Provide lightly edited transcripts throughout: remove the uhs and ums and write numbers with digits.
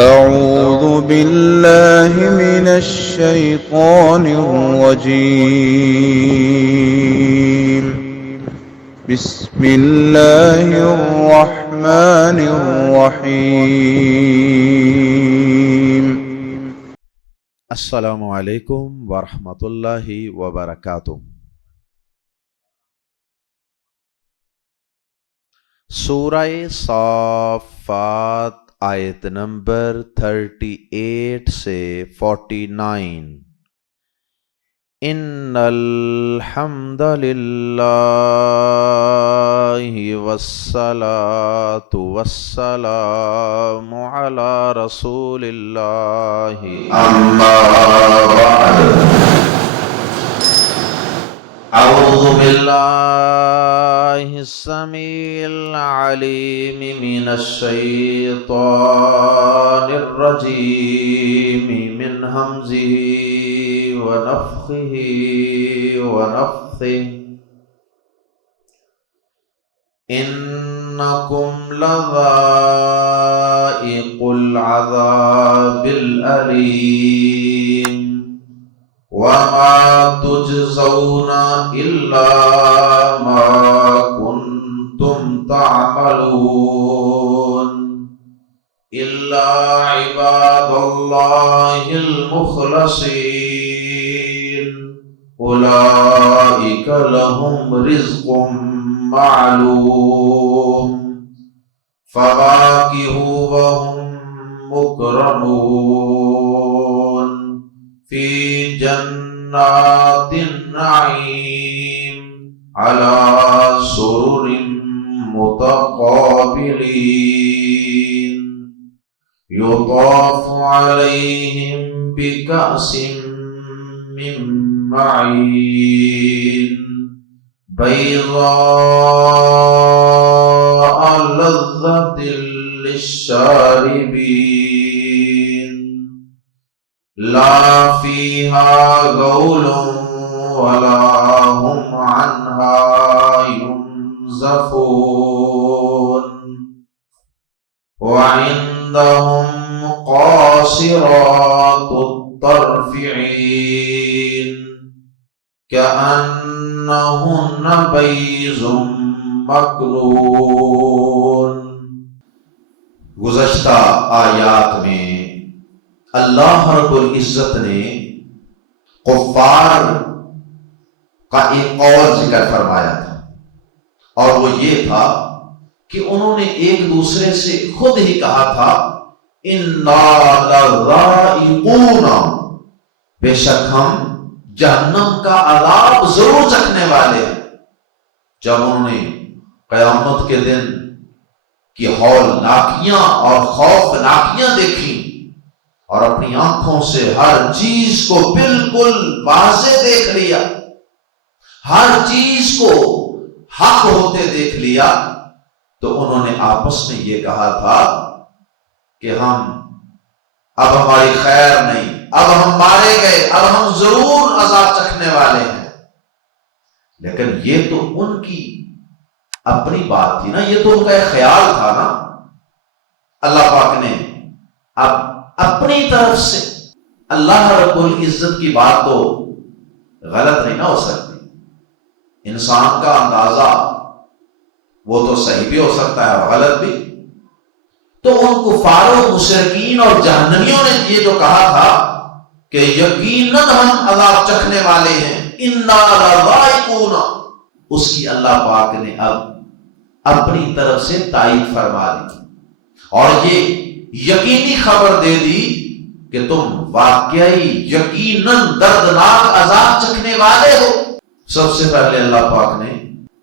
أعوذ بالله من الشيطان الرجيم. بسم الله الرحمن الرحيم. السلام علیکم ورحمۃ اللہ وبرکاتہ۔ سورہ صافات آیت نمبر 38 سے 49۔ ان الحمد للہ والصلاة والسلام علی رسول اللہ اما بعد۔ اعوذ باللہ السمیع العلیم من الشیطان الرجیم من ہمزہ ونفخہ ونفثہ۔ انکم لذائق العذاب الالیم وما تجزون الا ما کنتم تعملون الا عباد اللہ المخلصین اولئک لهم رزق معلوم فواکہ وهم مکرمون فی جنات النعیم علی سرر متقابلین یطاف علیہم بکأس من معین بیضاء لذۃ للشاربین لا فیہا غول ولا هم عنہا ينزفون وعندهم قاصرات الطرف عین كأنهن بيض مكنون۔ گزشتہ آیات میں اللہ رب العزت نے کفار کا ایک اور ذکر فرمایا تھا، اور وہ یہ تھا کہ انہوں نے ایک دوسرے سے خود ہی کہا تھا اِنَّا لَذَائِقُونَ، بے شک ہم جہنم کا عذاب ضرور چکھنے والے ہیں۔ جب انہوں نے قیامت کے دن کی ہولناکیاں اور خوفناکیاں دیکھی اور اپنی آنکھوں سے ہر چیز کو بالکل واضح دیکھ لیا، ہر چیز کو حق ہوتے دیکھ لیا، تو انہوں نے آپس میں یہ کہا تھا کہ اب ہماری خیر نہیں، اب ہم مارے گئے، اب ہم ضرور عذاب چکھنے والے ہیں۔ لیکن یہ تو ان کی اپنی بات تھی نا، یہ تو ان کا ایک خیال تھا نا۔ اللہ پاک نے اب اپنی طرف سے، اللہ رب العزت کی بات تو غلط نہیں نہ ہو سکتی، انسان کا اندازہ وہ تو صحیح بھی ہو سکتا ہے اور غلط بھی۔ تو ان کفار و مشرکین اور جہنمیوں نے یہ جو کہا تھا کہ یقیناً ہم عذاب چکھنے والے ہیں، اِنَّا لَذَائِقُونَ، اس کی اللہ پاک نے اب اپنی طرف سے تائید فرما دی اور یہ یقینی خبر دے دی کہ تم واقعی یقیناً دردناک عذاب چکھنے والے ہو۔ سب سے پہلے اللہ پاک نے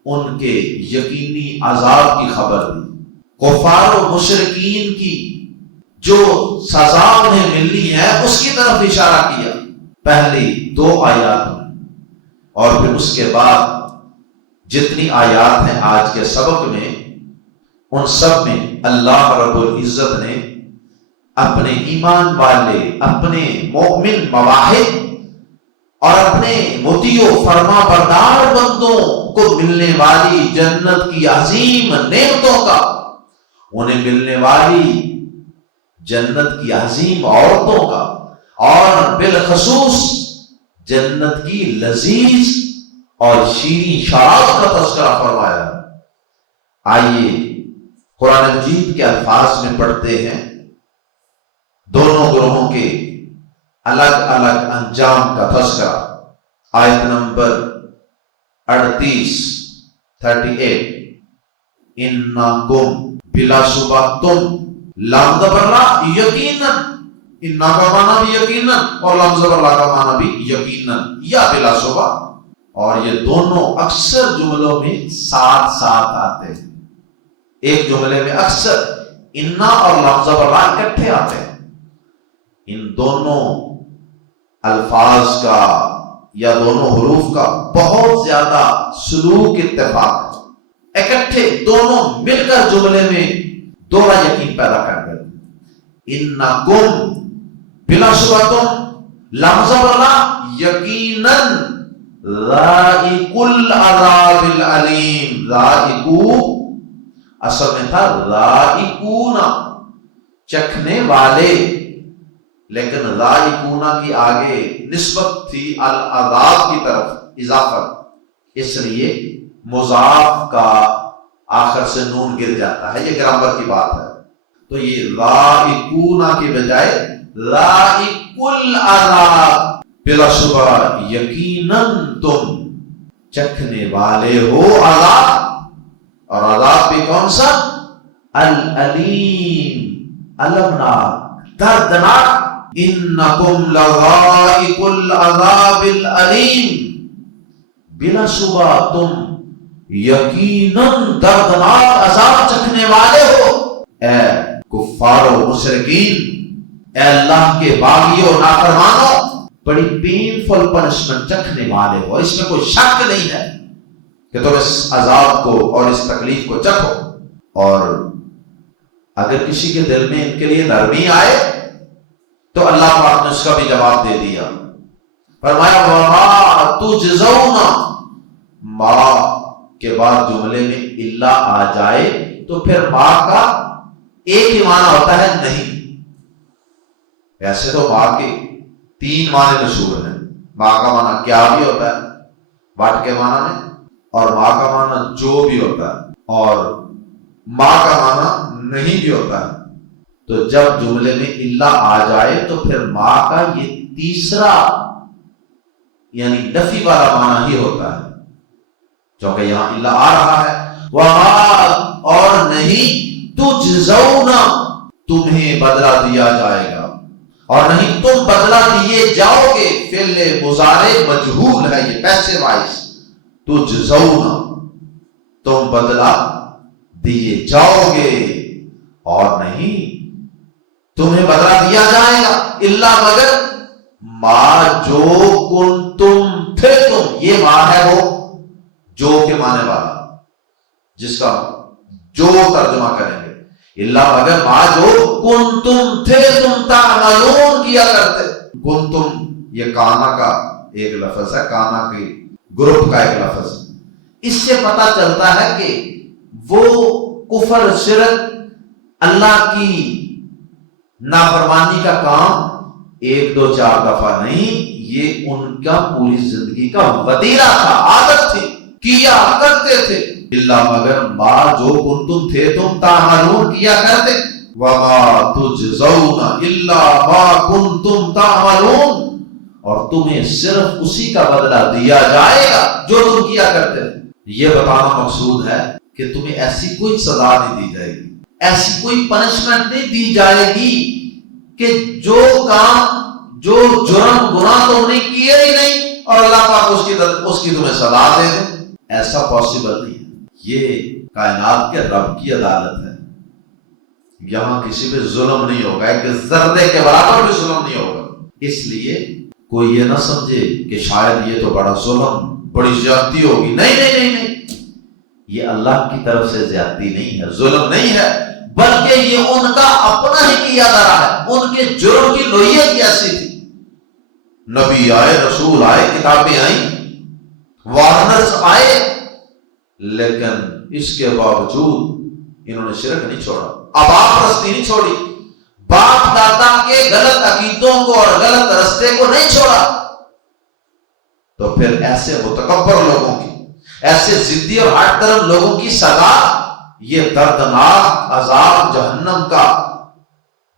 ان کے یقینی عذاب کی خبر دی، کفار و مشرکین کی جو سزا انہیں ملنی ہے اس کی طرف اشارہ کیا پہلی 2 آیات میں، اور پھر اس کے بعد جتنی آیات ہیں آج کے سبق میں، ان سب میں اللہ رب العزت نے اپنے ایمان والے، اپنے مومن مواحد اور اپنے مطیع و فرما بردار بندوں کو ملنے والی جنت کی عظیم نعمتوں کا، انہیں ملنے والی جنت کی عظیم عورتوں کا اور بالخصوص جنت کی لذیذ اور شیریں شراب کا تذکرہ فرمایا۔ آئیے قرآن مجید کے الفاظ میں پڑھتے ہیں دونوں گروہوں کے الگ الگ انجام کا تذکرہ۔ آیت نمبر 38 انکم بلا شبہ تم، لام زبر لا یقیناً، انا کا معنی بھی یقیناً اور لام زبر لا کا معنی بھی یقیناً یا بلا شبہ، اور یہ دونوں اکثر جملوں میں ساتھ ساتھ آتے ہیں۔ ایک جملے میں اکثر انا اور لام زبر لا اکٹھے آتے ہیں۔ ان دونوں الفاظ کا یا دونوں حروف کا بہت زیادہ سلوک اتفاق ہے، اکٹھے دونوں مل کر جملے میں دوہرا یقین پیدا کر دیتے۔ انکم بلا شبہ تم، لام زبر لا یقیناً، ذائق العذاب العلیم، ذائقو اصل میں تھا ذائقون، چکھنے والے، لیکن ذائقون کی آگے نسبت تھی العذاب کی طرف اضافت، اس لیے مضاف کا آخر سے نون گر جاتا ہے، یہ گرامر کی بات ہے۔ تو یہ ذائقون کی بجائے ذائق العذاب، بلا شبہ یقیناً تم چکھنے والے ہو عذاب، اور عذاب بھی کون سا؟ العلیم، المناک، دردناک۔ انکم لذائق العذاب العلیم، بلا شبہ تم یقیناً دردناک عذاب چکھنے والے ہو۔ اے کفار و مشرکین، اے اللہ کے باغیوں و نافرمانوں، بڑی پینفل پنشمنٹ چکھنے والے ہو، اس میں کوئی شک نہیں ہے کہ تم اس عذاب کو اور اس تکلیف کو چکھو۔ اور اگر کسی کے دل میں ان کے لیے نرمی آئے تو اللہ پاک نے اس کا بھی جواب دے دیا، فرمایا وَمَا تُجْزَوْنَ، ما کے بعد جملے میں الا آ جائے تو پھر ما کا ایک ہی معنی ہوتا ہے نہیں۔ ویسے تو ما کے 3 معنی مشہور ہیں، ما کا معنی کیا بھی ہوتا ہے واٹ کے معنی میں، اور ما کا معنی جو بھی ہوتا ہے، اور ما کا معنی نہیں بھی ہوتا ہے۔ تو جب جملے میں الا آ جائے تو پھر ما کا یہ تیسرا یعنی نفی والا معنی ہی ہوتا ہے، چونکہ یہاں الا آ رہا ہے۔ وَمَا، اور نہیں، تُجْزَوْنَ، تمہیں بدلہ دیا جائے گا، اور نہیں تم بدلہ دیے جاؤ گے، فعل مضارع مجہول ہے یہ پیسے وائز، تُجْزَوْنَ، تم بدلہ دیے جاؤ گے، اور نہیں تمہیں بدلہ دیا جائے گا، الا مگر ما جو کنتم تھے تم، یہ ما ہے وہ جو کے معنی والا جس کا جو ترجمہ کریں گے، الا مگر ما جو کنتم تھے تم تعملون کیا کرتے۔ کنتم یہ کانا کا ایک لفظ ہے، کانا کے گروپ کا ایک لفظ ہے۔ اس سے پتہ چلتا ہے کہ وہ کفر، شرک، اللہ کی نافرمانی کا کام 1 2 4 دفعہ نہیں، یہ ان کا پوری زندگی کا وتیرہ تھا، عادت تھی، کیا کرتے تھے۔ الا مگر ما جو کنتم تھے تم تعملون کیا کرتے، وما تجزون الا ما کنتم تعملون، اور تمہیں صرف اسی کا بدلہ دیا جائے گا جو تم کیا کرتے تھے۔ یہ بتانا مقصود ہے کہ تمہیں ایسی کوئی سزا نہیں دی جائے گی، ایسی کوئی پنشمنٹ نہیں دی جائے گی کہ جو کام، جو جرم، گناہ تم نے کیے ہی نہیں اور اللہ پاک اس کی تمہیں سزا دے دے، ایسا پاسبل نہیں ہے۔ یہ کائنات کے رب کی عدالت ہے، یہاں کسی پہ ظلم نہیں ہوگا، ایک ذرے کے برابر بھی ظلم نہیں ہوگا۔ اس لیے کوئی یہ نہ سمجھے کہ شاید یہ تو بڑا ظلم، بڑی زیادتی ہوگی، نہیں نہیں نہیں نہیں، یہ اللہ کی طرف سے زیادتی نہیں ہے، ظلم نہیں ہے، بلکہ یہ ان کا اپنا ہی کیا جا رہا ہے۔ ان کے جرم کی نوعیت کیسی تھی، نبی آئے، رسول آئے، کتابیں آئیں، وارنرز آئے، لیکن اس کے باوجود انہوں نے شرک نہیں چھوڑا، اباء پرستی نہیں چھوڑی، باپ دادا کے غلط عقیدوں کو اور غلط رستے کو نہیں چھوڑا، تو پھر ایسے متکبر لوگوں کی، ایسے ضدی اور ہٹ درم لوگوں کی سزا یہ دردناک عذاب جہنم کا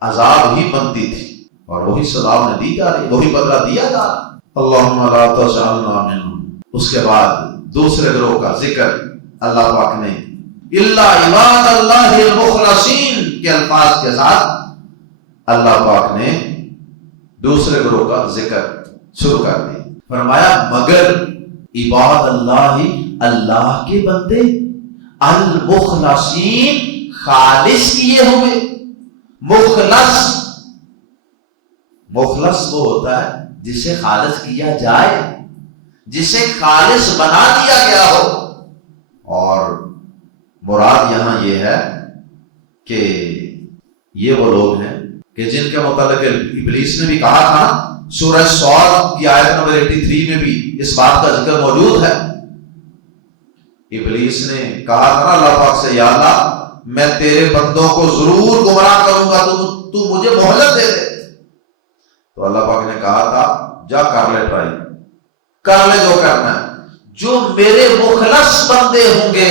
عذاب ہی بنتی تھی، اور وہی سزا انہیں دی جا رہی، وہی بدلہ دیا جا رہا۔ اللہم لا تجعلنا منہم۔ اس کے بعد دوسرے گروہ کا ذکر اللہ پاک نے الا عباد اللہ المخلصین کے الفاظ کے ساتھ اللہ پاک نے دوسرے گروہ کا ذکر شروع کر دیا۔ فرمایا مگر عباد اللہ ہی، اللہ کے بندے، المخلصین، خالص کیے ہوئے۔ مخلص، مخلص وہ ہوتا ہے جسے خالص کیا جائے، جسے خالص بنا دیا گیا ہو۔ اور مراد یہاں یہ ہے کہ یہ وہ لوگ ہیں کہ جن کے متعلق ابلیس نے بھی کہا تھا نا، سورہ صاد کی آیت نمبر 83 میں بھی اس بات کا ذکر موجود ہے۔ ابلیس نے کہا تھا نا اللہ پاک سے، یا اللہ میں تیرے بندوں کو ضرور گمراہ کروں گا، تو مجھے مہلت دے دے۔ تو اللہ پاک نے کہا تھا جا کر لے ٹرائی، کر لے جو کرنا ہے۔ جو میرے مخلص بندے ہوں گے،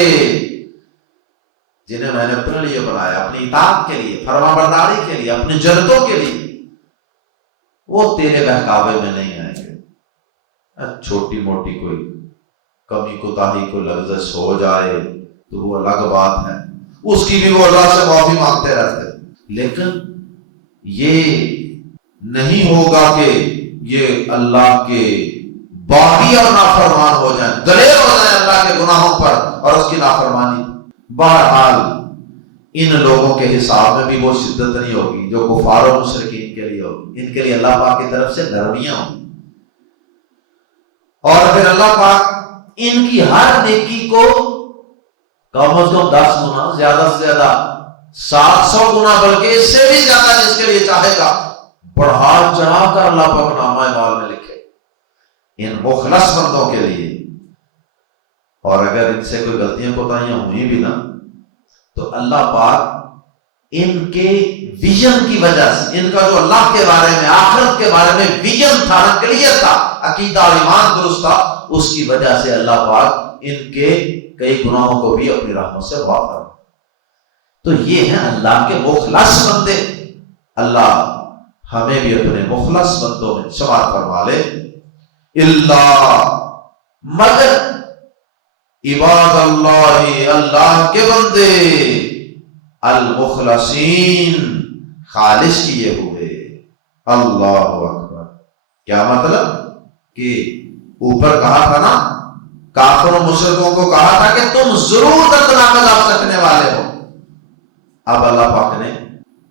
جنہیں میں نے اپنے لیے بنایا، اپنی اطاعت کے لیے، فرما برداری کے لیے، اپنی جنتوں کے لیے، وہ تیرے بہکاوے میں نہیں آئیں گے۔ چھوٹی موٹی کوئی کمی کوتاہی کو لغزش ہو جائے تو وہ الگ بات ہے، اس کی بھی وہ اللہ سے معافی مانگتے رہتے، لیکن یہ نہیں ہوگا کہ یہ اللہ کے باغی اور نافرمان ہو جائیں، دلیر ہو جائیں اللہ کے گناہوں پر اور اس کی نافرمانی۔ بہرحال ان لوگوں کے حساب میں بھی وہ شدت نہیں ہوگی جو کفار و مشرکین کے لیے ہوگی، ان کے لیے اللہ پاک کی طرف سے نرمیاں ہوں گی، اور پھر اللہ پاک ان کی ہر نیکی کو کم از کم 10 گنا، زیادہ سے زیادہ 700 گنا، بلکہ اس سے بھی زیادہ جس کے لیے چاہے گا بڑھا چڑھا کر اللہ پاک نامہ اعمال میں لکھے ان مخلص بندوں کے لیے۔ اور اگر ان سے کوئی غلطیاں کوتاہیاں ہوئی بھی نا تو اللہ پاک ان کے ویژن کی وجہ سے، ان کا جو اللہ کے بارے میں، آخرت کے بارے میں ویژن تھا، کلیئر تھا، عقیدہ اور ایمان درست تھا، اس کی وجہ سے اللہ پاک ان کے کئی گناہوں کو بھی اپنی رحمت سے معاف کرے۔ تو یہ ہیں اللہ کے مخلص بندے۔ اللہ ہمیں بھی اپنے مخلص بندوں میں شمار فرما لے۔ اللہ، مگر عباد اللہ، اللہ کے بندے، المخلصین، خالص کیے ہوئے۔ اللہ اکبر۔ کیا مطلب کہ اوپر کہا تھا نا، کافر و مشرکوں کو کہا تھا کہ تم ضرور دردناک عذاب چکھنے والے ہو، اب اللہ پاک نے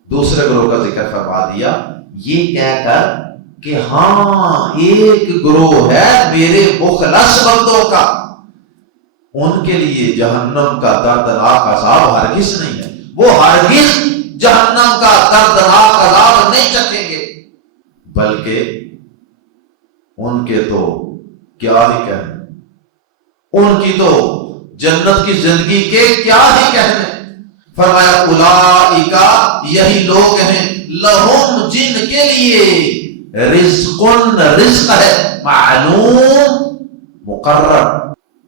دوسرے گروہ کا ذکر فرما دیا، یہ کہہ کر کہ ہاں ایک گروہ ہے میرے مخلص بندوں کا، ان کے لیے جہنم کا دردناک عذاب ہرگز نہیں ہے، وہ ہرگز جہنم کا دردناک عذاب نہیں چکھیں گے، بلکہ ان کے تو کیا ہی کہنے، ان کی تو جنت کی زندگی کے کیا ہی کہنے۔ فرمایا اولئک، یہی لوگ ہیں، لہم، جن کے لیے، رزق، رزق ہے، معلوم، مقرر،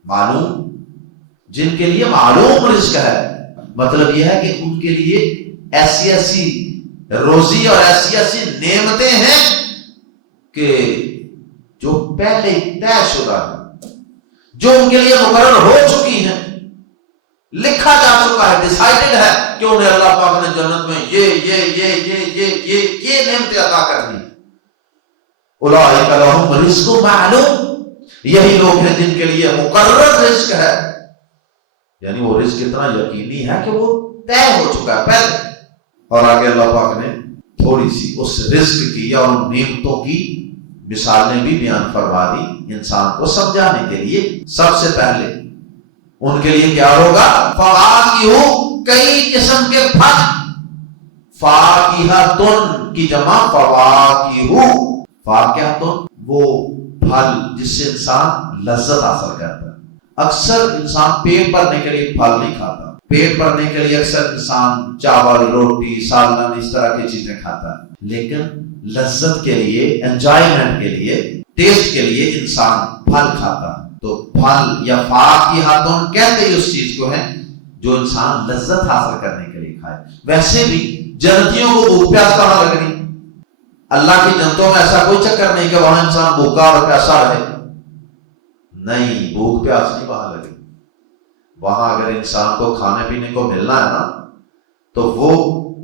معلوم، جن کے لیے معلوم رزق ہے، مطلب یہ ہے کہ ان کے لیے ایسی ایسی روزی اور ایسی ایسی نعمتیں ہیں کہ جو پہلے طے شدہ ہیں، جو ان کے لیے مقرر ہو چکی ہیں، لکھا جا چکا ہے، ڈیسائیڈڈ ہے کہ انہیں اللہ پاک نے جنت میں یہ نعمتیں عطا کر دی۔ اولئک لہم رزق معلوم، یہی لوگ ہیں جن کے لیے مقرر رزق ہے، یعنی وہ رزق اتنا یقینی ہے کہ وہ طے ہو چکا ہے پہلے۔ اور آگے اللہ پاک نے تھوڑی سی اس رزق کی اور ان نعمتوں کی مثالیں بھی بیان فرما دی انسان کو سمجھانے کے لیے۔ سب سے پہلے ان کے لیے کیا ہوگا؟ فواکہ، کئی قسم کے پھل، فاکہۃ کی جمع فواکہ، فاکہۃ وہ پھل جس سے انسان لذت حاصل کرتا ہے۔ اکثر انسان پیٹ بھرنے کے لیے پھل نہیں کھاتا، پیٹ بھرنے کے لیے اکثر انسان چاول، روٹی، سالن اس طرح کی چیزیں کھاتا ہے، لیکن لذت کے لیے، انجوائمنٹ کے لیے، ٹیسٹ کے لیے انسان پھل کھاتا ہے۔ تو پھل یا فاکہۃ کہتے ہیں اس چیز کو ہے جو انسان لذت حاصل کرنے کے لیے کھائے۔ ویسے بھی جنتیوں کو بھوک پیاس کہاں لگ رہی؟ اللہ کی جنتوں میں ایسا کوئی چکر نہیں کہ وہاں انسان بھوکا اور پیاسا رہے، نہیں، بھوک پیاس نہیں وہاں لگی۔ وہاں اگر انسان کو کھانے پینے کو ملنا ہے نا تو وہ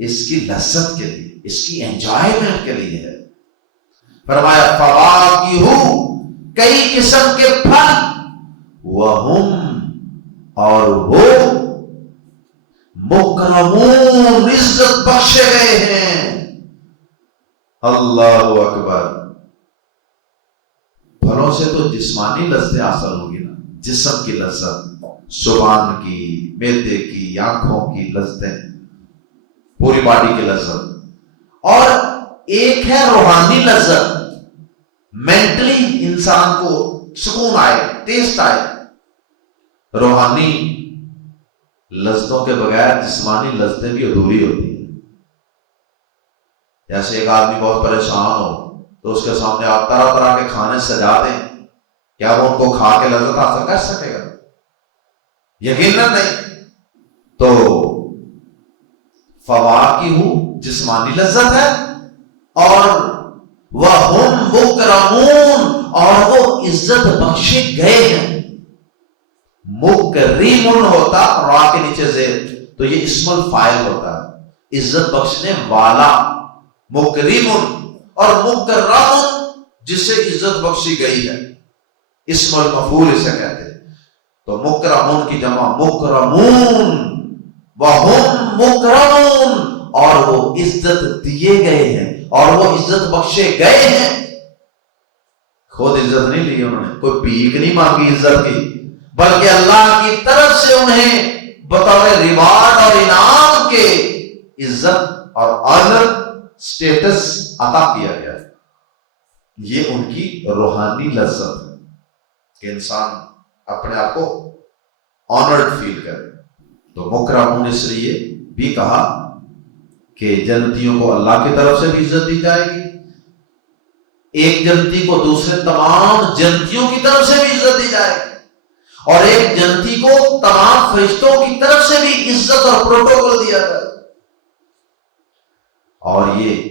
اس کی لذت کے لیے، اس کی انجوائمنٹ کے لیے ہے۔ فرمایا فواکہ، کئی قسم کے پھل، وہم، اور وہ مکرمون، عزت بخشے گئے ہیں۔ اللہ اکبر۔ پھلوں سے تو جسمانی لذتیں حاصل ہوگی نا، جسم کی لذت، زبان کی، معدے کی، آنکھوں کی لذتیں، پوری باڈی کی لذت۔ اور ایک ہے روحانی لذت، مینٹلی انسان کو سکون آئے، ٹیسٹ آئے۔ روحانی لذتوں کے بغیر جسمانی لذتیں بھی ادھوری ہوتی ہیں۔ جیسے ایک آدمی بہت پریشان ہو تو اس کے سامنے آپ طرح طرح کے کھانے سجا دیں، کیا وہ ان کو کھا کے لذت حاصل کر سکے گا؟ یقیناً نہیں۔ تو فواکہ جسمانی لذت ہے، اور وہم مکرمون، اور وہ عزت بخشے گئے ہیں۔ مکرمون ہوتا را کے نیچے زیر، تو یہ اسم الفاعل ہوتا ہے، عزت بخشنے والا، مکرمون۔ اور مکرمون جسے عزت بخشی گئی ہے، اسم المفعول اسے کہتے ہیں۔ تو مکرمون کی جمع مکرمون، وہم مکرمون، اور وہ عزت دیے گئے ہیں، اور وہ عزت بخشے گئے ہیں۔ خود عزت نہیں لی انہوں نے، کوئی بھیک نہیں مانگی عزت کی، بلکہ اللہ کی طرف سے انہیں بطور ریوارڈ اور انعام کے عزت اور آنر، سٹیٹس عطا کیا گیا۔ یہ ان کی روحانی لذت ہے کہ انسان اپنے آپ کو آنرڈ فیل کرے۔ تو مکرمون اس لیے بھی کہا کہ جنتیوں کو اللہ کی طرف سے بھی عزت دی جائے گی، ایک جنتی کو دوسرے تمام جنتیوں کی طرف سے بھی عزت دی جائے گی، اور ایک جنتی کو تمام فرشتوں کی طرف سے بھی عزت اور پروٹوکول دیا جائے۔ اور یہ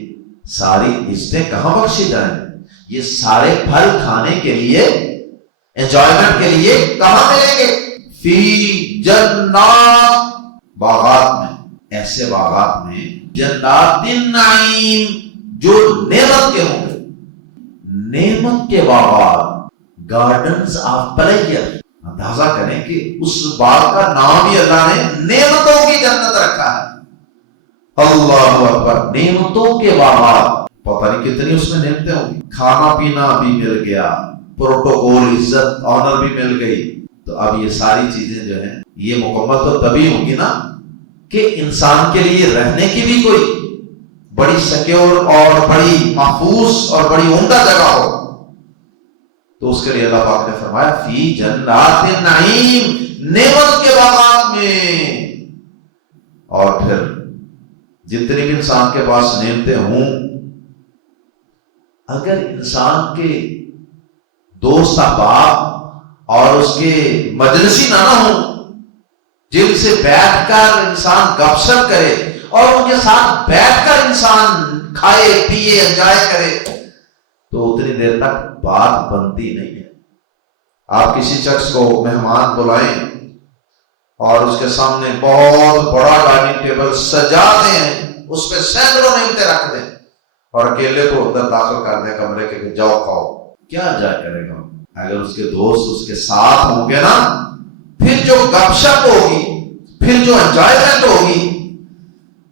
ساری عزتیں کہاں بخشی جائیں؟ یہ سارے پھل کھانے کے لیے، انجوائمنٹ کے لیے کہاں ملیں گے؟ فی جنات، باغات میں، ایسے باغات میں، جنات النعیم، جو نعمت کے ہوں گے، نعمت کے باغات، گارڈنز آف پلیئر۔ اندازہ کریں کہ اس باغ کا نام ہی اللہ نے نعمتوں کی جنت رکھا ہے۔ اللہ اکبر، نعمتوں کے باغات، پتہ نہیں کتنی اس میں نعمتیں ہوں گی۔ کھانا پینا بھی مل گیا، پروٹوکول، عزت، آنر بھی مل گئی۔ تو اب یہ ساری چیزیں جو ہیں یہ مکمل تو تبھی ہوں گی نا کہ انسان کے لیے رہنے کی بھی کوئی بڑی سیکیور اور بڑی محفوظ اور بڑی عمدہ جگہ ہو۔ تو اس کے لیے اللہ پاک نے فرمایا فی جنات النعیم، نعمت کے باغات میں۔ اور پھر جتنی بھی انسان کے پاس نعمتیں ہوں، اگر انسان کے دوست احباب اور اس کے مجلسی نہ ہوں جن سے بیٹھ کر انسان گپ شپ کرے اور ان کے ساتھ بیٹھ کر انسان کھائے پیے انجوائے کرے، تو اتنی دیر تک بات بنتی نہیں ہے۔ آپ کسی شخص کو مہمان بلائیں اور اس کے سامنے بہت بڑا ڈائننگ ٹیبل سجا دیں، اس پہ سینکڑوں نعمتیں رکھ دیں، اور اکیلے کو ادھر داخل کر دیں کمرے کے کہ جاؤ کھاؤ، کیا انجوائے کرے گا؟ اگر اس کے دوست اس کے ساتھ ہوں گے نا، پھر جو گپ شپ ہوگی، پھر جو انجوائمنٹ ہوگی،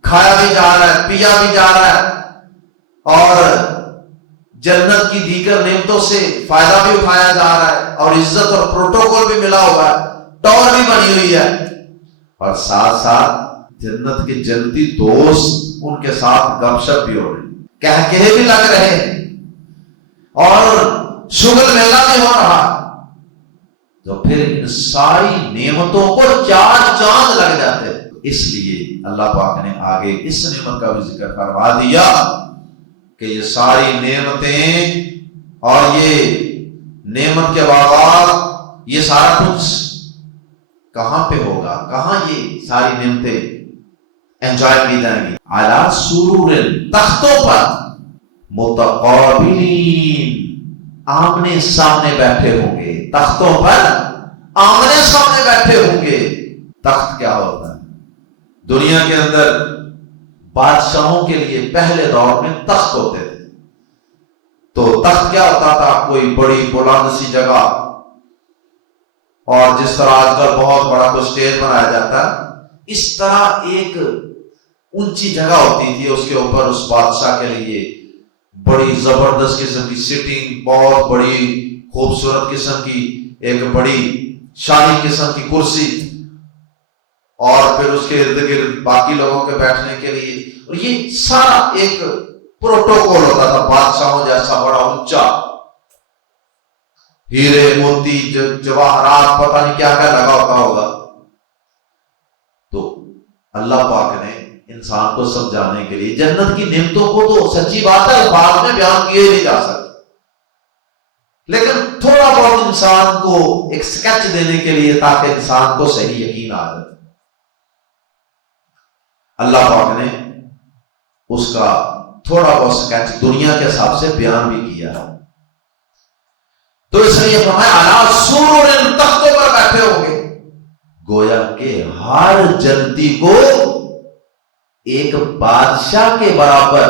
کھایا بھی جا رہا ہے، پیا بھی جا رہا ہے، اور جنت کی دیگر نعمتوں سے فائدہ بھی اٹھایا جا رہا ہے، اور عزت اور پروٹوکول بھی ملا ہوا ہے، ٹور بھی بنی ہوئی ہے، اور ساتھ ساتھ جنت کے جنتی دوست ان کے ساتھ گپ شپ بھی ہو رہے، کہکہے بھی لگ رہے ہیں، اور شغل میلہ بھی ہو رہا، تو پھر ان ساری نعمتوں کو چار چاند لگ جاتے ہیں۔ اس لیے اللہ پاک نے آگے اس نعمت کا بھی ذکر فرما دیا کہ یہ ساری نعمتیں اور یہ نعمت کے باوجود یہ سارا کچھ کہاں پہ ہوگا، کہاں یہ ساری نعمتیں انجوائے کی جائیں گی؟ علی سرور، تختوں پر، متقابلین، آمنے سامنے بیٹھے ہوں گے، تختوں پر آمنے سامنے بیٹھے ہوں گے۔ تخت کیا ہوتا ہے؟ دنیا کے اندر بادشاہوں کے لیے پہلے دور میں تخت ہوتے تھے۔ تو تخت کیا ہوتا تھا؟ کوئی بڑی بلند سی جگہ، اور جس طرح آج کل بہت بڑا کوئی اسٹیج بنایا جاتا ہے، اس طرح ایک اونچی جگہ ہوتی تھی، اس کے اوپر اس بادشاہ کے لیے بڑی زبردست قسم کی سٹنگ، بہت بڑی خوبصورت قسم کی ایک بڑی شاہی قسم کی کرسی، اور پھر اس کے ارد گرد باقی لوگوں کے بیٹھنے کے لیے، اور یہ سارا ایک پروٹوکول ہوتا تھا بادشاہوں جیسا بڑا اونچا، ہیرے موتی جواہرات پتہ نہیں کیا کیا لگا ہوتا ہوگا۔ تو اللہ پاک نے انسان کو سمجھانے کے لیے جنت کی نعمتوں کو تو سچی بات ہے الفاظ میں بیان کیے نہیں جا سکتے، لیکن تھوڑا بہت انسان کو ایک سکیچ دینے کے لیے تاکہ انسان کو صحیح یقین آ جائے، اللہ پاک نے اس کا تھوڑا بہت سکیچ دنیا کے حساب سے بیان بھی کیا ہے۔ تو اس لیے فرمایا علی سرور، تختوں پر بیٹھے ہوں گے، گویا کہ ہر جنتی کو ایک بادشاہ کے برابر،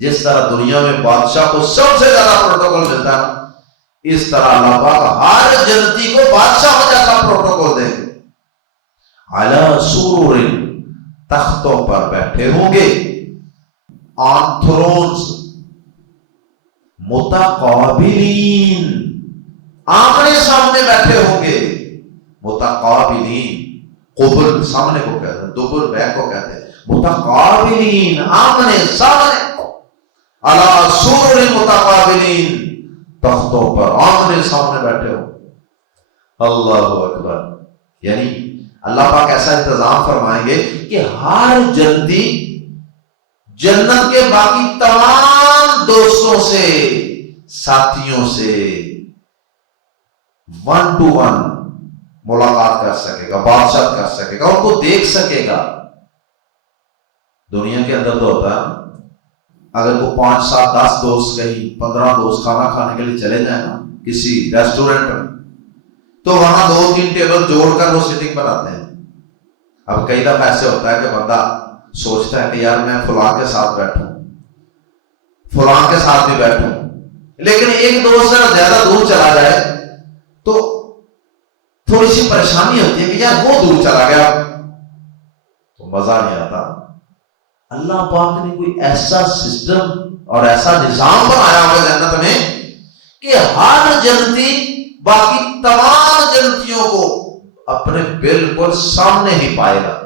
جس طرح دنیا میں بادشاہ کو سب سے زیادہ پروٹوکول ملتا ہے، اس طرح اللہ پاک ہر جنتی کو بادشاہ جیسا پروٹوکول دیں گے۔ علی سرور، تختوں پر بیٹھے ہوں گے، آن تھرونز، متقابلین، آمنے سامنے بیٹھے ہوں گے، متقابلین، قبل سامنے کو کہتے ہیں، دبر بیک کو کہتے ہیں، متقابلین، آمنے سامنے، علی سرور متقابلین، تختوں پر آمنے سامنے بیٹھے ہوں۔ اللہ اکبر، یعنی اللہ پاک ایسا انتظام فرمائیں گے کہ ہر جنتی جنت کے باقی تمام دوستوں سے، ساتھیوں سے ون ٹو ون ملاقات کر سکے گا، بات چیت کر سکے گا، ان کو دیکھ سکے گا۔ دنیا کے اندر تو ہوتا ہے اگر وہ 5 7 10 دوست، کہیں 15 دوست کھانا کھانے کے لیے چلے جائیں نا کسی ریسٹورینٹ میں، تو وہاں 2-3 ٹیبل جوڑ کر وہ سٹنگ بناتے ہیں۔ اب کئی دفعہ ایسے ہوتا ہے کہ بندہ سوچتا ہے کہ یار میں فلاں کے ساتھ بیٹھوں، فلاں کے ساتھ بھی بیٹھوں، لیکن ایک دوست سے زیادہ دور چلا جائے تو تھوڑی سی پریشانی ہوتی ہے کہ یار وہ دور چلا گیا تو مزہ نہیں آتا۔ اللہ پاک نے کوئی ایسا سسٹم اور ایسا نظام بنایا ہوا جنت میں کہ ہر جنتی باقی تمام جنتیوں کو اپنے بالکل سامنے ہی پائے گا،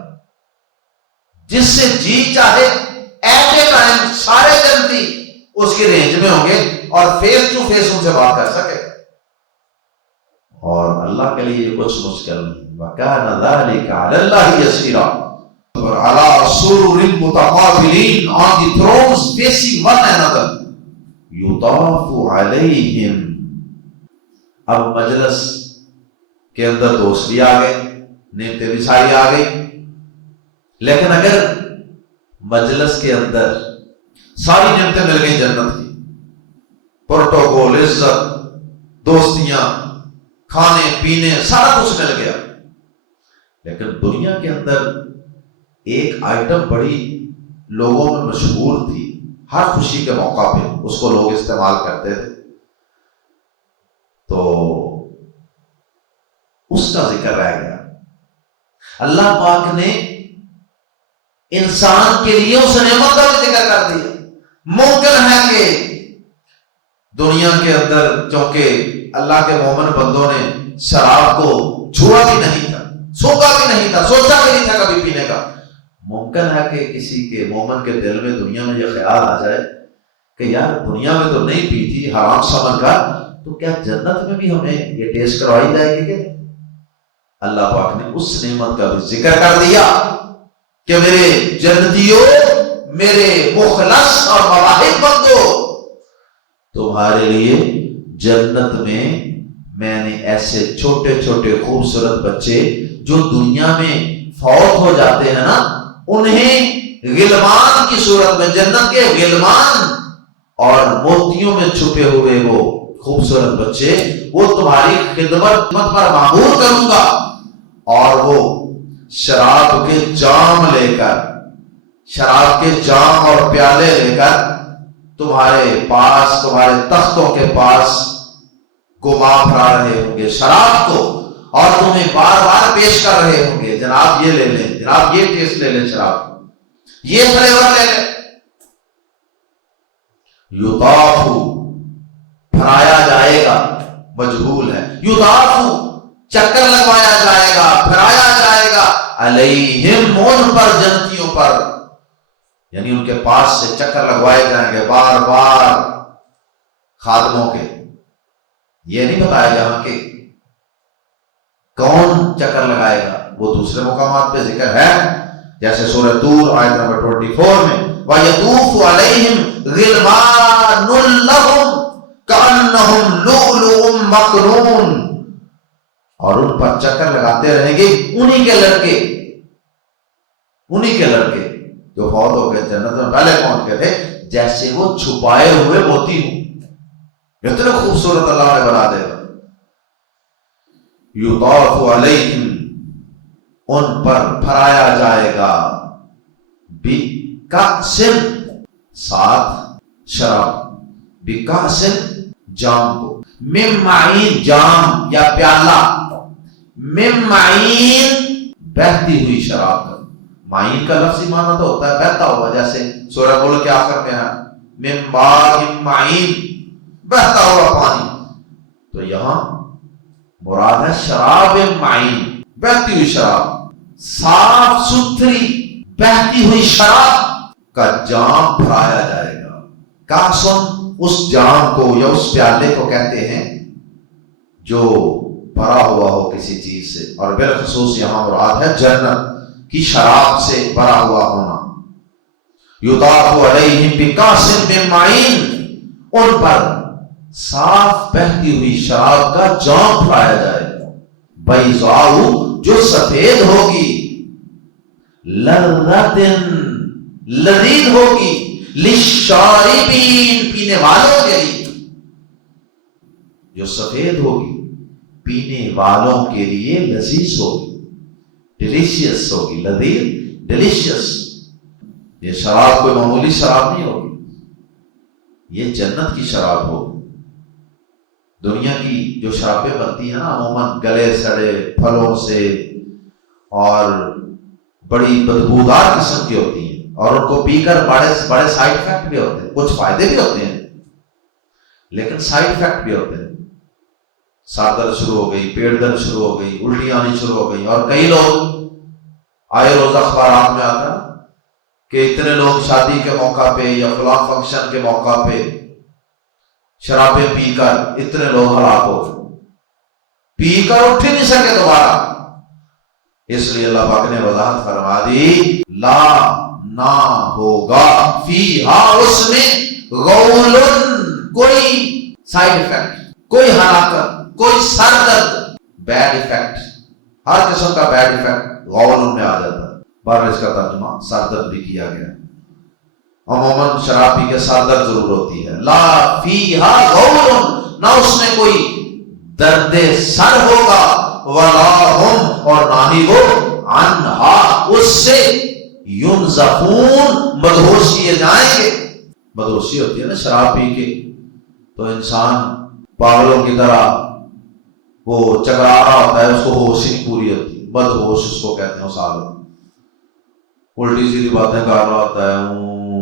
جس سے جی چاہے ایٹ اے ٹائم سارے جنتی اس کی رینج میں ہوں گے اور فیس ٹو فیس ان سے بات کر سکے، اور اللہ کے لیے یہ کچھ مشکل نہیں۔ وَكَانَ ذَلِكَ عَلَى اللَّهِ يَسِيرًا۔ عَلَى سُرُرٍ مُتَقَابِلِينَ، on the thrones facing one another، يُطَافُ عَلَيْهِمْ۔ اب مجلس کے اندر دوست بھی آ گئے، نعمتیں بھی ساری آ گئی، لیکن اگر مجلس کے اندر ساری نعمتیں مل گئی جنت کی، پروٹوکول، عزت، دوستیاں، کھانے پینے، سارا کچھ مل گیا، لیکن دنیا کے اندر ایک آئٹم بڑی لوگوں میں مشہور تھی، ہر خوشی کے موقع پہ اس کو لوگ استعمال کرتے تھے، تو اس کا ذکر رہ گیا۔ اللہ پاک نے انسان کے لیے اس نعمت کا بھی ذکر کر دیا۔ ممکن ہے کہ دنیا کے اندر چونکہ اللہ کے مومن بندوں نے شراب کو چھوا بھی نہیں تھا، سوکھا بھی نہیں تھا، سوچا بھی نہیں تھا کبھی پینے کا، ممکن ہے کہ کسی کے مومن کے دل میں دنیا میں یہ خیال آ جائے کہ یار دنیا میں تو نہیں پی تھی، حرام سمجھ کر، تو کیا جنت میں بھی ہمیں یہ ٹیسٹ کروائی جائے گی کہ نہیں؟ اللہ پاک نے اس نعمت کا بھی ذکر کر دیا کہ میرے جنتیوں، میرے مخلص اور مواہب بندو، تمہارے لیے جنت میں نے ایسے چھوٹے چھوٹے خوبصورت بچے جو دنیا میں فوت ہو جاتے ہیں نا، انہیں غلمان کی صورت میں، جنت کے غلمان اور موتیوں میں چھپے ہوئے وہ خوبصورت بچے، وہ تمہاری خدمت پر معمور کروں گا، اور وہ شراب کے جام لے کر، شراب کے جام اور پیالے لے کر تمہارے پاس، تمہارے تختوں کے پاس گھما پھرا رہے ہوں گے شراب کو، اور تمہیں بار بار پیش کر رہے ہوں گے، جناب یہ لے لیں، جناب یہ ٹیسٹ لے لیں، شراب یہ فلیور لے لیں۔ یطاف، پھرایا جائے گا، مجہول ہے، یطاف، چکر لگوایا جائے گا، پھرایا جائے گا، علیہم، ان پر، جنتیوں پر، یعنی ان کے پاس سے چکر لگوائے جائیں گے بار بار خادموں کے۔ یہ نہیں بتایا جہاں کہ کون چکر لگائے گا، وہ دوسرے مقامات پہ ذکر ہے، جیسے سورہ طور آیت نمبر 24 میں وَيَطُوفُ عَلَيْهِمْ غِلْمَانٌ لَهُمْ كَأَنَّهُمْ لُؤْلُؤٌ مَّكْنُونٌ، اور ان پر چکر لگاتے رہیں گے انہی کے لڑکے جو فوت ہو گئے، جنت میں پہلے پہنچ گئے تھے، جیسے وہ چھپائے ہوئے موتی ہوں، اتنے خوبصورت اللہ نے بنا دے گا۔ یطاف علیہم، ان پر پھرایا جائے گا، بکأس، ساتھ شراب، بکأس، جام کو، من معین، جام یا پیالہ، من معین، بہتی ہوئی شراب کا۔ معین کا لفظی معنی تو ہوتا ہے بہتا ہوا، جیسے سورہ ملک کے آخر میں ہے من ماء معین، بہتا ہوا پانی، تو یہاں مراد ہے شراب معین، بہتی ہوئی شراب، صاف ستھری بہتی ہوئی شراب کا جام پھرایا جائے گا۔ کاسن، اس جام کو یا اس پیالے کو کہتے ہیں جو بھرا ہوا ہو کسی چیز سے، اور بالخصوص یہاں مراد ہے جنت کی شراب سے بھرا ہوا ہونا۔ یطاف علیہم بکأس من معین، ان پر صاف بہتی ہوئی شراب کا جام پھرایا جائے گا، بیضاء، جو سفید ہوگی، لذۃ، لذیذ ہوگی، للشاربین، پینے والوں کے لیے، جو سفید ہوگی پینے والوں کے لیے لذیذ ہوگی، ڈیلیشیس ہوگی، لذیذ، ڈیلیشیس۔ یہ شراب کوئی معمولی شراب نہیں ہوگی، یہ جنت کی شراب ہوگی۔ دنیا کی جو شرابیں بنتی ہیں نا، عموماً گلے سڑے پھلوں سے اور بڑی بدبودار قسم کی ہوتی ہیں، اور ان کو پی کر بڑے سائیڈ افیکٹ بھی ہوتے ہیں، کچھ فائدے بھی ہوتے ہیں لیکن سائیڈ افیکٹ بھی ہوتے ہیں، سر درد شروع ہو گئی، پیٹ درد شروع ہو گئی، الٹیاں آنی شروع ہو گئی، اور کئی لوگ آئے روز اخبارات میں آتا ہے کہ اتنے لوگ شادی کے موقع پہ یا فلاں فنکشن کے موقع پہ شرابیں پی کر اتنے لوگ ہلاک ہو گئے، پی کر اٹھ ہی نہیں سکے دوبارہ۔ اس لیے اللہ پاک نے وضاحت فرما دی، لا، نہ ہوگا، فیہا، اس میں، غول، کوئی سائیڈ افیکٹ، کوئی ہلاکت، کوئی سر درد، بیڈ افیکٹ، ہر قسم کا بیڈ افیکٹ غول میں آ جاتا ہے۔ پر اس کا ترجمہ سر درد بھی کیا گیا، عموماً شراب پی کے سر درد ضرور ہوتی ہے۔ لا فیہا غول، نہ اس میں کوئی درد سر ہوگا، ولا ہم، اور نہ ہی وہ، عنہا، اس سے، ینزفون، مدہوش کیے جائیں گے۔ مدہوشی ہوتی ہے نا شراب پی کے، تو انسان پاگلوں کی طرح وہ چکرا رہا ہوتا ہے، اس کو ہوش نہیں پوری ہوتی، بدہوش اس کو کہتے ہیں، اس حالت الٹی سیدھی باتیں کر رہا ہوتا ہے،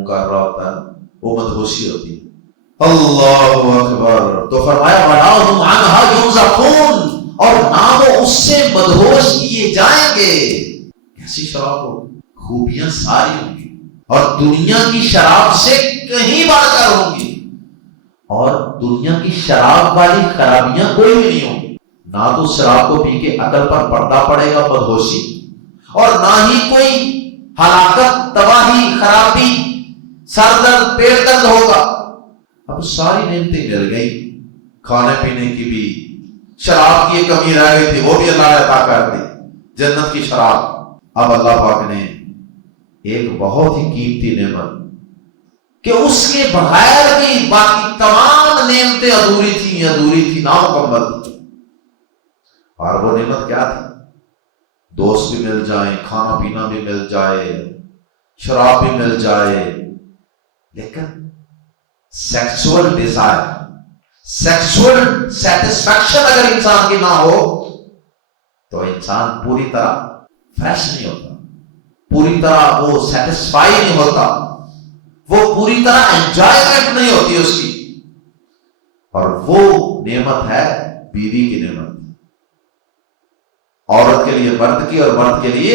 کر رہا ہوتا ہے، وہ مدہوشی ہوتی ہے۔ اللہ اکبر۔ تو فرمایا وَلَا هُمْ عَنْهَا يُنزَفُونَ، اور نہ وہ اس سے مدہوش کیے جائیں گے۔ کیسی شراب ہو، خوبیاں ساری ہوں گی، اور دنیا کی شراب سے کہیں بڑھ کر ہوں گی، اور دنیا کی شراب والی خرابیاں کوئی بھی نہیں ہوں گی۔ نہ تو شراب کو پی کے عقل پر پردہ پڑے گا، بدہوشی، اور نہ ہی کوئی ہلاکت، تباہی، خرابی، سر درد، پیٹ درد ہوگا۔ اب ساری نعمتیں مل گئی، کھانے پینے کی بھی، شراب کی ایک کمی رہ گئی تھی وہ بھی اللہ نے عطا کر دی، جنت کی شراب۔ اب اللہ پاک نے ایک بہت ہی قیمتی نعمت کہ اس کے بغیر بھی باقی تمام نعمتیں ادھوری تھی، نامکمل تھی۔ اور وہ نعمت کیا تھی؟ دوست بھی مل جائیں، کھانا پینا بھی مل جائے، شراب بھی مل جائے، لیکن سیکسول ڈیزائر، سیکسول سیٹسفیکشن اگر انسان کی نہ ہو تو انسان پوری طرح فریش نہیں ہوتا، پوری طرح وہ سیٹسفائی نہیں ہوتا، وہ پوری طرح انجوائمنٹ نہیں ہوتی اس کی۔ اور وہ نعمت ہے بیوی کی نعمت، عورت کے لیے مرد کی اور مرد کے لیے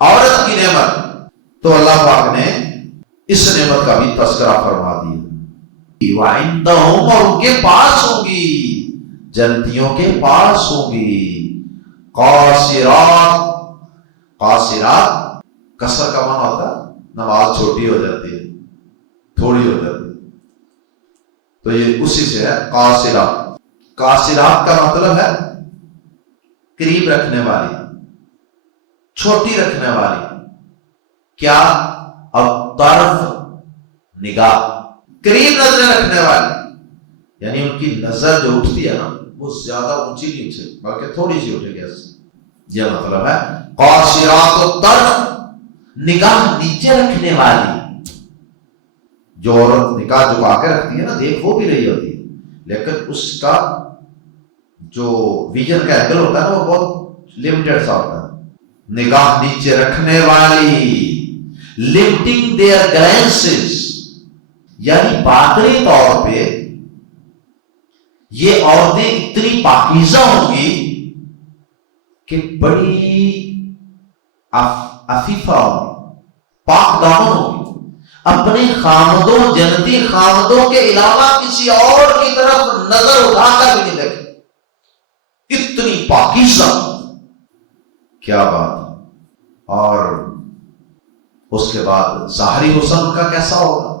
عورت کی نعمت۔ تو اللہ پاک نے اس نعمت کا بھی تذکرہ فرما دیا، وَعِندَهُمْ، اور ان کے پاس ہوں گی، جنتیوں کے پاس ہوں گی، قاصرات، قاصرات کسر کا معنی ہوتا ہے نماز چھوٹی ہو جاتی ہے، تھوڑی ہو جاتی ہے، تو یہ اسی سے ہے قاصرات۔ قاصرات کا مطلب ہے قریب رکھنے والی، چھوٹی رکھنے والی۔ کیا؟ اب طرف نگاہ، قریب نظریں رکھنے والی، یعنی ان کی نظر جو اٹھتی ہے نا وہ زیادہ اونچی نہیں اٹھے بلکہ تھوڑی سی اٹھے گی ایسے، یہ مطلب ہے قاصرات الطرف، نگاہ نیچے رکھنے والی۔ جو عورت نگاہ جھکا کے رکھتی ہے نا، دیکھ وہ بھی رہی ہوتی ہے لیکن اس کا جو ویژن کا اینگل ہوتا ہے نا وہ بہت لمیٹڈ سا ہوتا ہے۔ نگاہ نیچے رکھنے والی، lifting their glances، یعنی باطنی طور پہ یہ عورتیں اتنی پاکیزہ ہوں گی کہ بڑی عفیفہ ہوں گی، پاک دامن ہوں گی، اپنے خامدوں، جنتی خامدوں کے علاوہ کسی اور کی طرف نظر اٹھا کر بھی نہیں دیکھیں، اتنی پاکیزہ۔ کیا بات! اور اس کے بعد ظاہری حسن کا کیسا ہوگا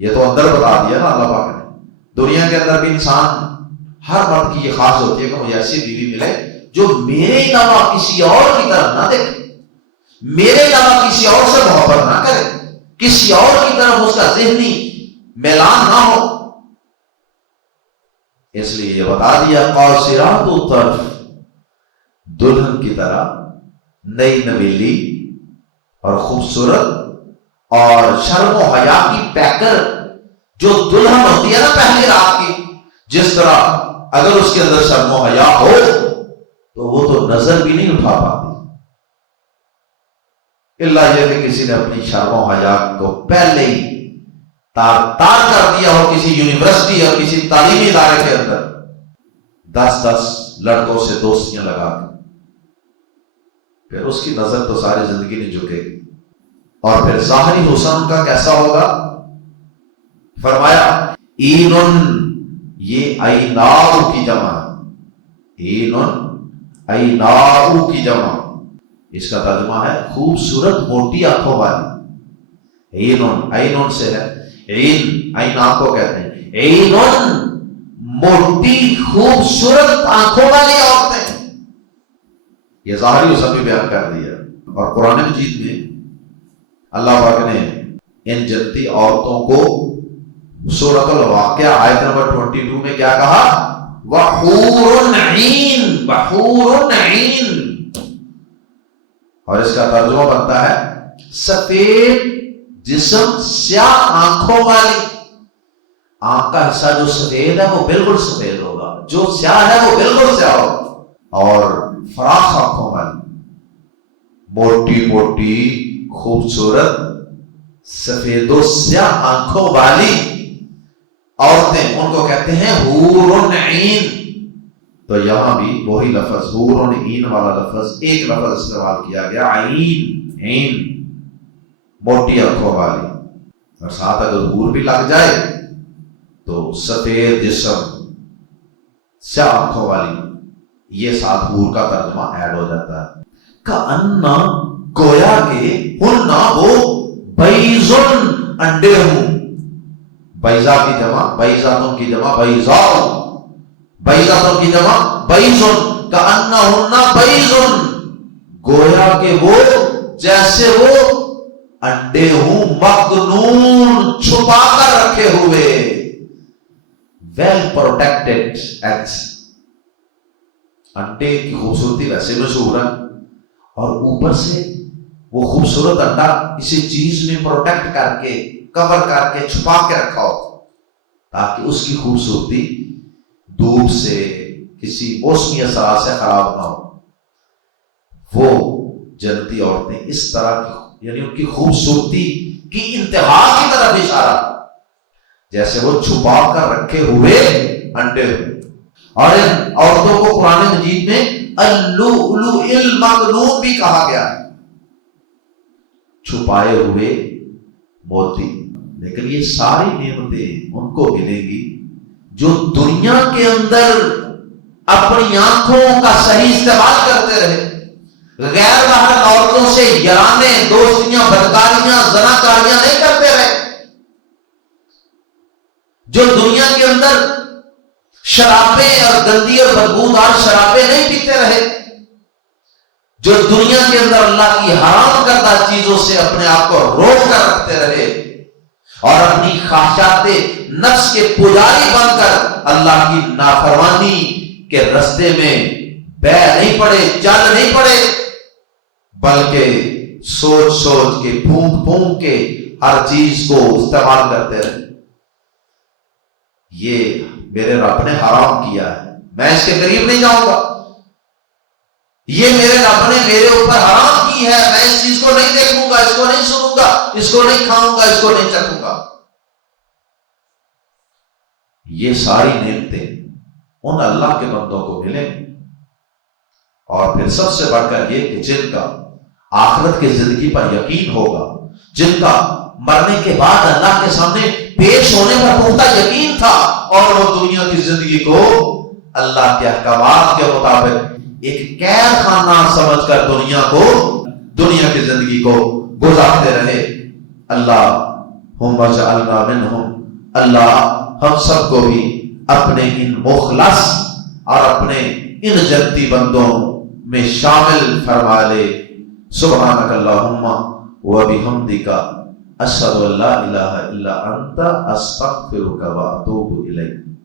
یہ تو اندر بتا دیا نا اللہ پاک نے۔ دنیا کے اندر بھی انسان، ہر مرد کی یہ خاص ہوتی ہے کہ مجھے ایسی بیوی ملے جو میرے علاوہ کسی اور کی طرف نہ دیکھے، میرے علاوہ کسی اور سے محبت نہ کرے، کسی اور کی طرف اس کا ذہنی میلان نہ ہو۔ اس لیے یہ بتا دیا قاصرات الطرف، دلہن کی طرح نئی نویلی اور خوبصورت اور شرم و حیا کی پیکر جو دلہن ہوتی ہے نا پہلی رات کی، جس طرح اگر اس کے اندر شرم و حیا ہو تو وہ تو نظر بھی نہیں اٹھا پاتی، اللہ یہ کہ کسی نے اپنی شرم و حیا کو پہلے ہی تار کر دیا ہو کسی یونیورسٹی اور کسی تعلیمی ادارے کے اندر، 10 لڑکوں سے دوستیاں لگا کے، پھر اس کی نظر تو ساری زندگی نہیں جھکے گی۔ اور پھر ظاہری حسن کا کیسا ہوگا؟ فرمایا اینن، یہ ایناؤ کی جمع ہے، اینن ایناؤ کی جمع، اس کا ترجمہ ہے خوبصورت موٹی آنکھوں والی۔ اینن، اینن سے ہے، عین، عین آنکھ کو کہتے ہیں، اینن موٹی خوبصورت آنکھوں والی عورتیں، یہ ظاہری حسن بھی بیان کر دیا۔ اور قرآن مجید میں اللہ پاک نے ان جنتی عورتوں کو سورۃ الواقعہ آیت نمبر 22 میں کیا کہا؟ وحور عین، وحور عین، اور اس کا ترجمہ بنتا ہے سفید جسم سیاہ آنکھوں والی۔ آنکھ کا حصہ جو سفید ہے وہ بالکل سفید ہوگا، جو سیاہ ہے وہ بالکل سیاہ ہوگا، اور فراخ آنکھوں والی، موٹی موٹی خوبصورت سفید و سیاہ آنکھوں والی عورتیں، ان کو کہتے ہیں حور عین۔ تو یہاں بھی وہی لفظ حور عین والا لفظ ایک لفظ استعمال کیا گیا، عین، عین، موٹی آنکھوں والی، اور ساتھ اگر حور بھی لگ جائے تو سفید جسم سیاہ آنکھوں والی، یہ ساتھ حور کا ترجمہ ایڈ ہو جاتا ہے۔ کأن گویا کہ ہننا وہ بیضن انڈے ہوں. بیضا کی جمع بیضاتوں کی جمع بیضاء، بیضاتوں کی جمع بیضن، کأنہن بیضن، گویا کہ وہ جیسے وہ انڈے ہوں مکنون، چھپا کر رکھے ہوئے، ویل پروٹیکٹڈ ایگز. انڈے کی خوبصورتی ویسے مشہور ہے، اور اوپر سے وہ خوبصورت انڈا کسی چیز میں پروٹیکٹ کر کے، کور کر کے، چھپا کے رکھا ہو تاکہ اس کی خوبصورتی دھوپ سے، کسی موسمی اثرات سے خراب نہ ہو. وہ جنتی عورتیں اس طرح کی، یعنی ان کی خوبصورتی کی انتہا کی طرف اشارہ، جیسے وہ چھپا کر رکھے ہوئے انڈے ہوں. اور ان عورتوں کو قرآن مجید میں اللؤلؤ المکنون بھی کہا گیا ہے، چھپائے ہوئے موتی. لیکن یہ ساری نعمتیں ان کو ملیں گی جو دنیا کے اندر اپنی آنکھوں کا صحیح استعمال کرتے رہے، غیر محرم عورتوں سے یارانے، دوستیاں، بدکاریاں، زناکاریاں نہیں کرتے رہے، جو دنیا کے اندر شرابیں اور گندی اور بدبودار شرابیں نہیں پیتے رہے، جو دنیا کے اندر اللہ کی حرام کردہ چیزوں سے اپنے آپ کو روک کر رکھتے رہے، اور اپنی خواہشات نفس کے پجاری بن کر اللہ کی نافرمانی کے رستے میں بے نہیں پڑے، چل نہیں پڑے، بلکہ سوچ سوچ کے، پھونک پھونک کے ہر چیز کو استعمال کرتے رہے. یہ میرے رب نے حرام کیا ہے، میں اس کے قریب نہیں جاؤں گا. یہ میرے رب نے میرے اوپر حرام کی ہے، میں اس چیز کو نہیں دیکھوں گا، اس کو نہیں سنوں گا، اس کو نہیں کھاؤں گا، اس کو نہیں چکھوں گا. یہ ساری نعمتیں ان اللہ کے بندوں کو ملیں. اور پھر سب سے بڑھ کر یہ کہ جن کا آخرت کی زندگی پر یقین ہوگا، جن کا مرنے کے بعد اللہ کے سامنے پیش ہونے پر پختہ یقین تھا، اور وہ دنیا کی زندگی کو اللہ کے احکامات کے مطابق ایک قید خانہ سمجھ کر دنیا کی زندگی کو گزارتے رہے. اللہم اجعلنا منہم، اللہ ہم سب کو بھی اپنے ان مخلص اور اپنے ان جنتی بندوں میں شامل فرما لے. سبحانک اللہم وبحمدک، اشہد ان لا الہ الا انت، استغفرک واتوب الیک.